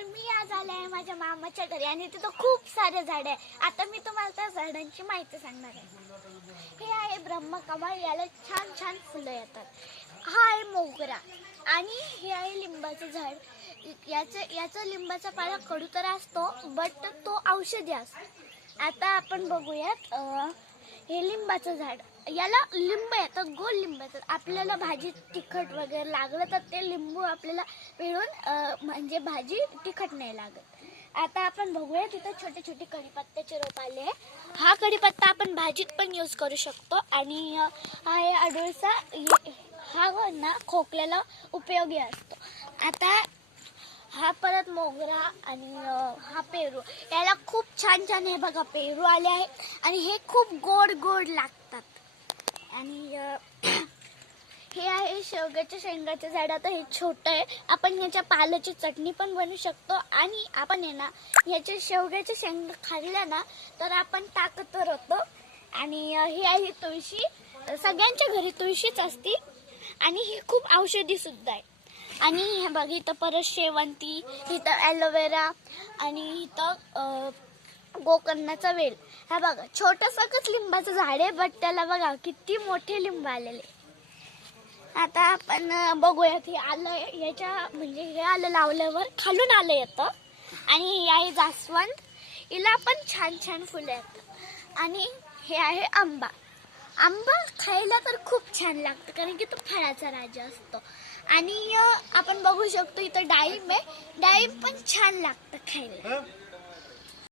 तर मी आज आले आहे माझ्या मामाच्या घरी आणि तिथं खूप सारे झाडे आहे. आता मी तुम्हाला त्या झाडांची माहिती सांगणार आहे. हे आहे ब्रह्मकमळ, याला छान छान फुलं येतात. हा आहे मोगरा आणि हे आहे लिंबाचं झाड. याचं लिंबाचा पाला कडू तर असतो बट तो औषधी असतो. आता आपण बघूयात हे लिंबाचं झाड. याला लिंब येतात, गोल लिंब येतात. आपल्याला भाजी तिखट वगैरे लागलं तर ते लिंबू आपल्याला पिळून म्हणजे भाजी तिखट नाही लागत. आता आपण बघूया तिथं छोटे छोटे कढीपत्त्याचे रोप आले. हा कढीपत्ता आपण भाजीत पण यूज करू शकतो आणि हा आहे अडुळसा. हा ना खोकल्याला उपयोगी असतो. आता हा परत मोगरा आणि हा पेरू. याला खूप छान छान हे बघा पेरू आले आहेत आणि हे खूप गोड गोड लागतात. आणि हे आहे शेवग्याच्या शेंगाचं झाड. आता हे छोटं आहे, आपण याच्या पाल्याची चटणी पण बनवू शकतो आणि आपण आहे ना याच्या शेवग्याच्या शेंगा खाल्ल्या ना तर आपण ताकदवर होतो. आणि ही आहे तुळशी. सगळ्यांच्या घरी तुळशीच असते आणि ही खूप औषधी सुद्धा आहे. आणि हे बघ इथं परत शेवंती, इथं ॲलोवेरा आणि इथं गोकर्णाचा वेल. हा बघा छोटंसंच लिंबाचं झाड आहे बट त्याला बघा किती मोठे लिंब आलेले. आता आपण बघूयात हे आलं याच्या म्हणजे हे आलं लावल्यावर खालून आलं येतं. आणि हे आहे जास्वंद, हिला पण छान छान फुलं येतात. आणि हे आहे आंबा. आंबा खायला तर खूप छान लागतं कारण की तो फळाचा राजा असतो. आणि आपण बघू शकतो इथं डाळिंब आहे, डाळिंब पण छान लागतं खायला.